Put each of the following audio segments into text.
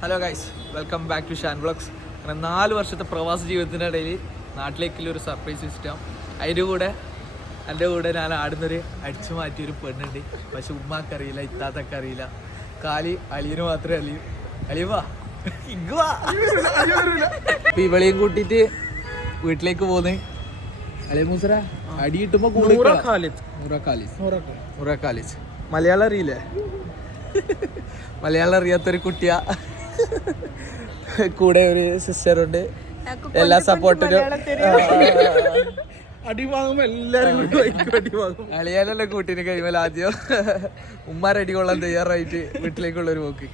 Hello guys welcome back to Shan blogs അങ്ങനെ നാല് വർഷത്തെ പ്രവാസ ജീവിതത്തിന്റെ ഇടയിൽ നാട്ടിലേക്കുള്ള ഒരു സർപ്രൈസ് സിസ്റ്റം അതിന്റെ കൂടെ എന്റെ കൂടെ ഞാൻ ആടുന്നൊരു അടിച്ചു മാറ്റിയൊരു പെണ്ണുണ്ട്. പക്ഷെ ഉമ്മാക്കറിയില്ല ഇത്താത്തൊക്കെ അറിയില്ല. കാലി അളിയന് മാത്രമേ അലിയും അളിയുവാ ഇപ്പൊ ഇവളെയും കൂട്ടിയിട്ട് വീട്ടിലേക്ക് പോന്ന്. അളിയ മൂസറ അടി കിട്ടുമ്പോ കൂടെ നൂറ നിക്കണം. ഖാലിദ്. നൂറ ഖാലിസ് നൂറൊക്കെ. നൂറ ഖാലിസ് മലയാളം അറിയില്ലേ? മലയാളം അറിയാത്തൊരു കുട്ടിയാ. കൂടെ ഒരു സിസ്റ്ററുണ്ട്. എല്ലാ സപ്പോർട്ടിനും അടി വാങ്ങുമ്പോ എല്ലാരും അടി വാങ്ങും അളിയാലല്ലേ കൂട്ടിന് കഴിയുമ്പോൾ ആദ്യം? ഉമ്മാരടി കൊള്ളാൻ തയ്യാറായിട്ട് വീട്ടിലേക്കുള്ള ഒരു പോക്ക്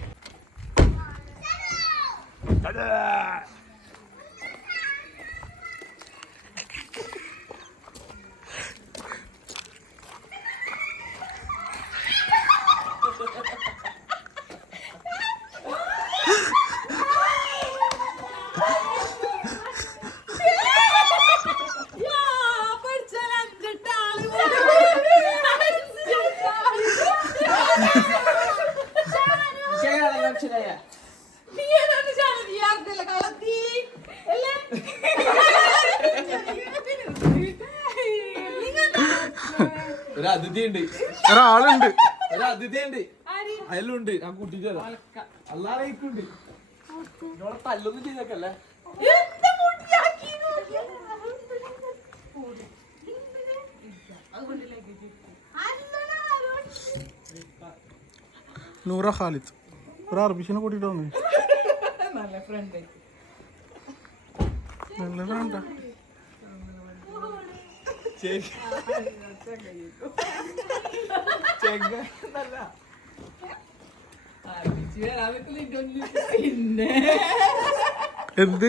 ഒരു അതിഥി ഉണ്ട് ഒരാളുണ്ട്. ഒരു അതിഥിയുണ്ട്. അയലുണ്ട്. ഞാൻ കൂട്ടിട്ട് അല്ലാണ്ട് തല്ലൊന്നും ചെയ്തേക്കല്ലേ? നൂറ ഖാലിദ്. ഒരു അറബിഷിനെ കൂട്ടിട്ട് വന്നു. നല്ല വേണ്ട എന്ത്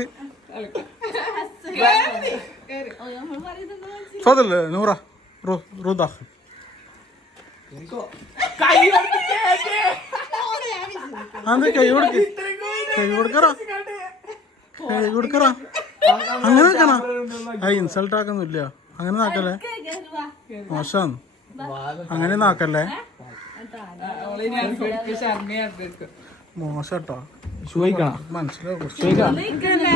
ഫതല്ലേ നൂറ റോ റുദാഖ് അത് കൈ കൊടുക്ക് കൈ കൊടുക്കറ കൈ കൊടുക്കറ അങ്ങനെ ആക്കണ ആ ഇൻസൾട്ട് ആക്കുന്നില്ല അങ്ങനെ നാക്കല്ലേ മോശം. അങ്ങനെ നാക്കല്ലേ? മോശട്ടോ. മനസ്സിലാവും.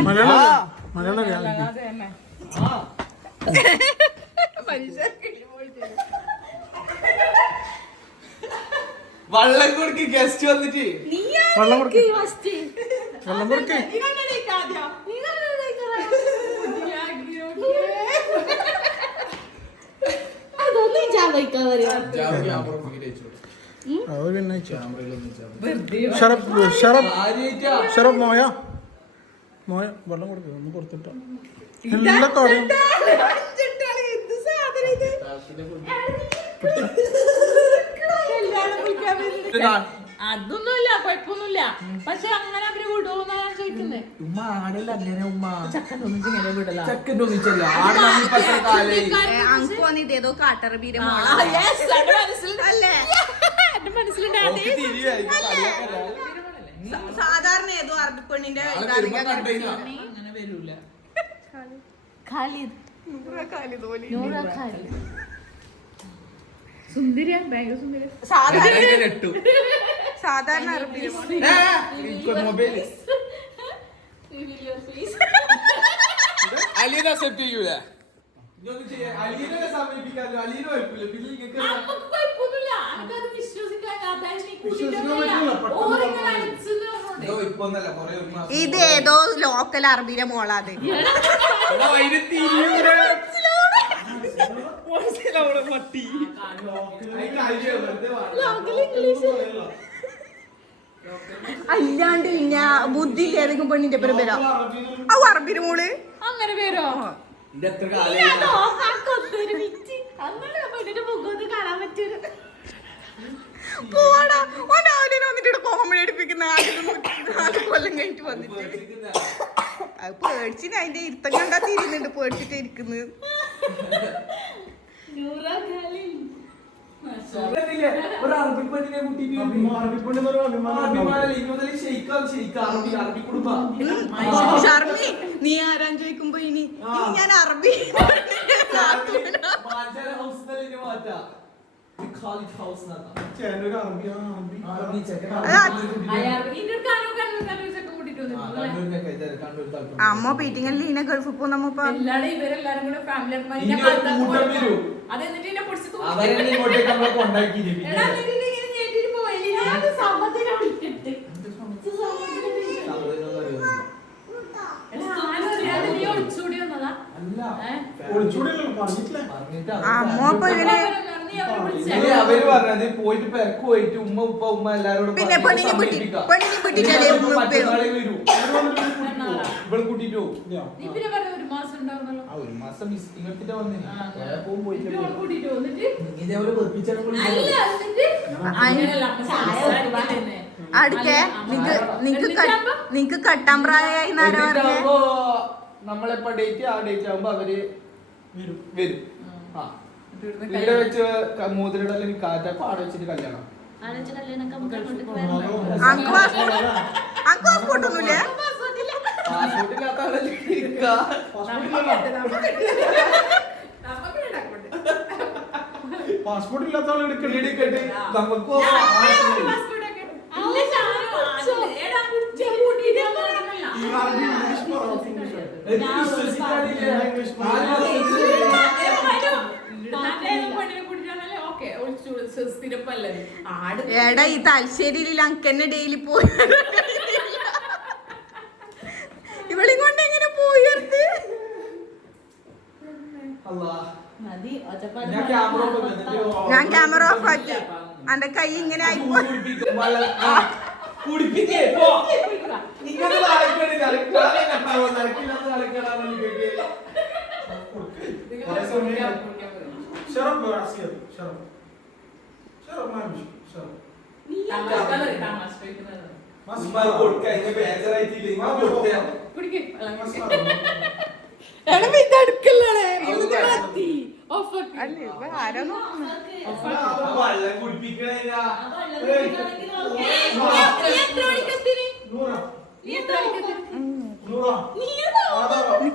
മലയാളം മലയാളം വള്ളം കൊടുക്ക് ഗസ്റ്റ് വന്നിട്ട്. വെള്ളം കൊടുക്ക്. വെള്ളം കൊടുക്ക്. ഷറഫ് മോയ. മോയ വെള്ളം കൊടുക്കുക ഒന്ന് എല്ലാ കാര്യം അതൊന്നുമില്ല കുഴപ്പമൊന്നുമില്ല. പക്ഷെ അങ്ങനെ അവർ ഞാൻ ചോദിക്കുന്നത് ഉമ്മ ആടല്ല അങ്ങനെ ഉമ്മ? ചെക്കന്റെ ഒന്നിച്ചല്ല ആട് കാട്ടറബീരെ. സാധാരണ ഏതോ അറബി പെണ്ണിന്റെ ആൾ വരുമ്പോ കണ്ടുകഴിഞ്ഞാ. അങ്ങനെ വരൂല. ഖാലിദ് നൂറ ഖാലിദ് സുന്ദരിയാ? ഭയങ്കര സുന്ദരി സാധാരണ സാധാരണ. അലീനെ accept ചെയ്യൂല? അലീനെ സമീപിക്കാതെ അലീനെ കുഴപ്പമില്ല. പിന്നെ ഇങ്ങക്ക് നമുക്ക് കുഴപ്പമൊന്നുമില്ല. എനിക്കത് വിശ്വസിക്കാൻ അതായത് നീ വിശ്വസിക്കാൻ കൂട്ടിയിട്ടൊന്നുമില്ല. പറ്റില്ല, പെട്ടെന്ന് ഓരിങ്ങനെ അടിച്ചെന്ന് പറഞ്ഞോണ്ട്. ഇതോ ഇപ്പൊ കുറേ ഒരു മാസം. ഇത് ഏതോ ലോക്കൽ അറബിയിലെ മോളാത്. എടാ, അതിന് തിരിയൂല. അതിന് അലിയ വെറുതെ വാ. അല്ലാണ്ട് ഞാൻ ബുദ്ധി ഏതെങ്കിലും പെണ്ണിന്റെ പേര് പേരോ? ആ അറബിന് മോൾ. അങ്ങനെ പേരോ? ആദ്യം വന്നിട്ട് കോമഡി അടിപ്പിക്കുന്ന ആദ്യം നാല് കൊല്ലം കഴിഞ്ഞിട്ട് വന്നിട്ട്. അത് പേടിച്ചിന് അതിന്റെ ഇരുത്തം കണ്ടാ തിരിയുന്നുണ്ട് പേടിച്ചിട്ട് ഇരിക്കുന്നത്. ഇല്ലേ? ഒരു അറബി പെണ്ണിനെ കുടുംബം. ഷർമി നീ ആരാൻ ചോദിക്കുമ്പോ ഇനി ഞാൻ അറബി ഹൗസ് അറബി അറബി. അമ്മ പീറ്റിംഗ് ലീന ഗൾഫിൽ പോകുന്നമ്മ എല്ലാരും ഇവരെല്ലാരും കൂടെ ഫാമിലി ഇനി. അത് എന്നിട്ട് എന്നെ പിടിച്ച് അമ്മ ഇപ്പൊ ഇവർ അവരെ പറഞ്ഞത് പോയിട്ട് പെരക്ക് പോയിട്ട് ഉമ്മ ഉപ്പ ഉമ്മ എല്ലാരോടും പിന്നെ പെണ്ണിനെ. പെണ്ണിനെ കൂട്ടിട്ട് പോകും ഒരു മാസം പോയിട്ട് ഇതേപോലെ അടുക്കെ നിങ്ങക്ക് നിങ്ങക്ക് നിങ്ങക്ക് കട്ടാൻ പ്രായമായി നമ്മളെപ്പോ ഡേറ്റ് ആ ഡേറ്റ് ആവുമ്പോ അവർ വരും. വരും. ഇവിടെ വെച്ച് മോതിരയുടെ അല്ലെങ്കിൽ കാറ്റപ്പോ അവിടെ വെച്ചിട്ട് കല്യാണം പാസ്പോർട്ട് ഇല്ലാത്ത ആൾ എടുക്കണ്ടേ ഇടിക്കട്ടെ. നമുക്ക് അല്ല, ഞാനും ആദ്യം- എടാ, കുറ്റി കൂട്ടിയിട്ട് വന്നതല്ല. ഈ ആളുടെ ഇംഗ്ലീഷ് പറ, ഇംഗ്ലീഷ് പറ. എനിക്ക് വിശ്വസിക്കാനില്ല. ഇംഗ്ലീഷ് നാല് പറ. എടാ ഈ തലശ്ശേരിയിൽ അങ്കന്നെ ഡെയിലി പോയി. ഇവളി കൊണ്ട് എങ്ങനെ പോയി. ഞാൻ ക്യാമറ ഓഫ് ആക്കി. എന്നിട്ട് ഞാൻ ക്യാമറ ഓഫ് ആക്കി. എന്റെ കൈ ഇങ്ങനെ. വള്ള-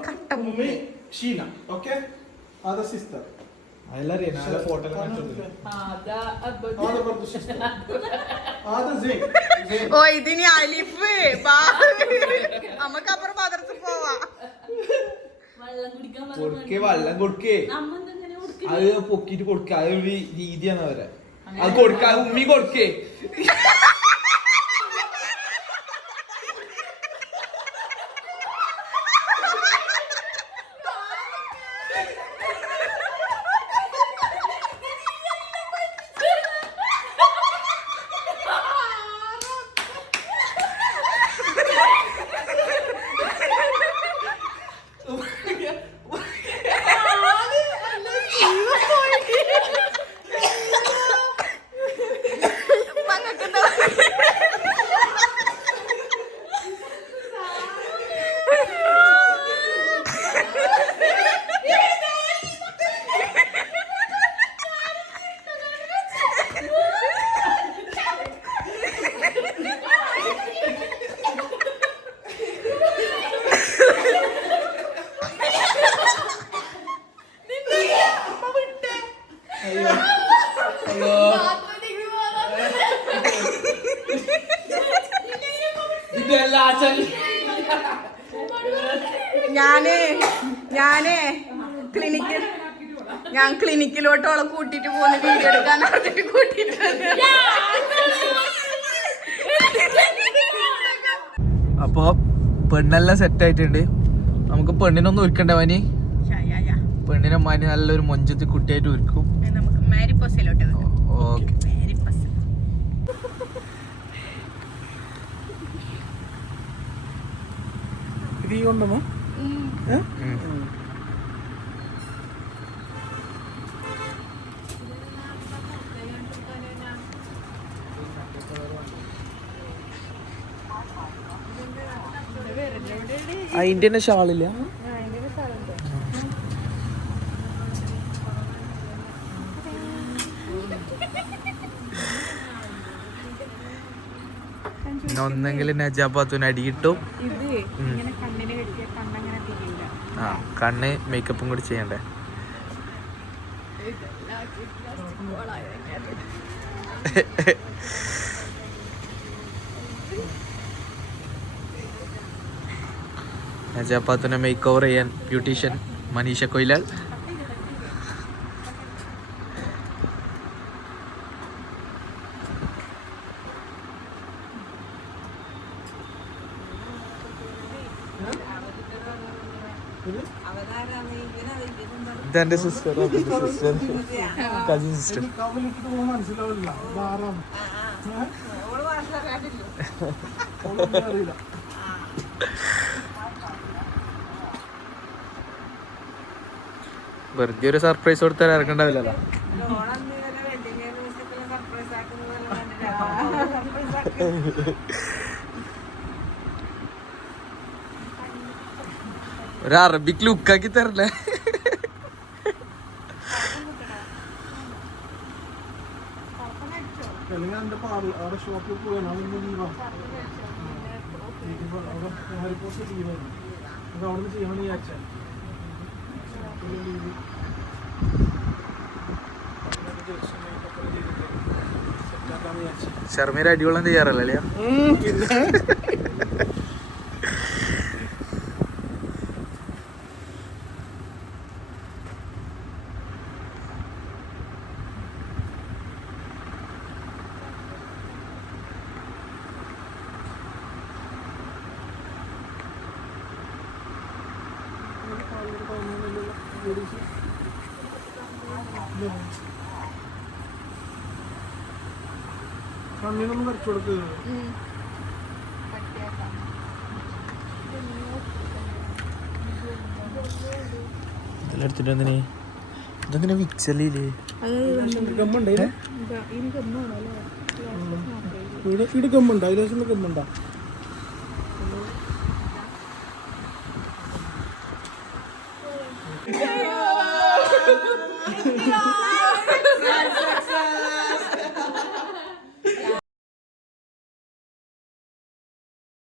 കട്ട ഷീന ഓക്കെ ആദ സിസ്റ്റർ അതെല്ലാം അറിയാം. ഓ ഇതിനി അലിഫ്. നമുക്ക് അപ്പുറം മദ്രസ് പോവാ. കൊടുക്കേ വള്ളം കൊടുക്കേ. അത് പൊക്കിട്ട് കൊടുക്ക. അതൊരു രീതിയാണ് അവരെ. അത് കൊടുക്ക ഉമ്മി കൊടുക്കേ. ഞാനേ ഞാനേ ക്ലിനിക്കിൽ ഞാൻ ക്ലിനിക്കിലോട്ട് അവളെ കൂട്ടിട്ട് പോകുന്ന വീഡിയോ എടുക്കാൻ പറഞ്ഞിട്ട് കൂട്ടിട്ട്. അപ്പോ പെണ്ണെല്ലാം സെറ്റ് ആയിട്ടുണ്ട് നമുക്ക് പെണ്ണിനൊന്നും ഒരുക്കണ്ട മനി. പെണ്ണിനെ മാനി നല്ലൊരു മൊഞ്ചത്തി കുട്ടിയായിട്ട് ഒരുക്കും. ഓക്കെ. ഇത് ഈ കൊണ്ടുവന്നു തന്നെ ഷാളില്ല. ഒന്നെങ്കിലും നജാബാത്തുന് അടി കിട്ടും. ആ കണ്ണ് മേക്കപ്പും കൂടി ചെയ്യണ്ടേ? നജാപ്പാത്തിനെ മേക്ക് ഓവർ ചെയ്യാൻ ബ്യൂട്ടീഷ്യൻ മനീഷ കൊയിലാൽ. ഇതെന്റെ സിസ്റ്റർ സിസ്റ്റർ കസിൻ സിസ്റ്റർ വെറുതെ ഒരു സർപ്രൈസ് കൊടുത്താൽ ഇറക്കണ്ടാവില്ലല്ലോ ഒരു അറബിക് ലുക്കാക്കി തരല്ലേ? എന്റെ പാർലർ അവിടെ ഷോപ്പിൽ പോയാണ് അതൊന്നും ലീവാണ് അവിടെ ഹരിപ്പോസ്റ്റ് ലീവായിരുന്നു നമുക്ക് അവിടെ നിന്ന് ചെയ്യണമെന്ന് വിചാരിച്ചാൽ ലീവ് ഷർമീര അടിവെള്ളം ചെയ്യാറല്ലേ പിന്നെ കണ്ണിനൊന്നും വരച്ചു കൊടുക്കുക ഇതിലെടുത്തിട്ട് എന്തിനെ? ഇതെന്തിനാ വിക്സലില്ലേ ഗമ്മുണ്ട് ഇവിടെ ഇവിടെ ഗമ്മുണ്ട്. അതിലേശം ഗമ്മുണ്ടോ. Yeah.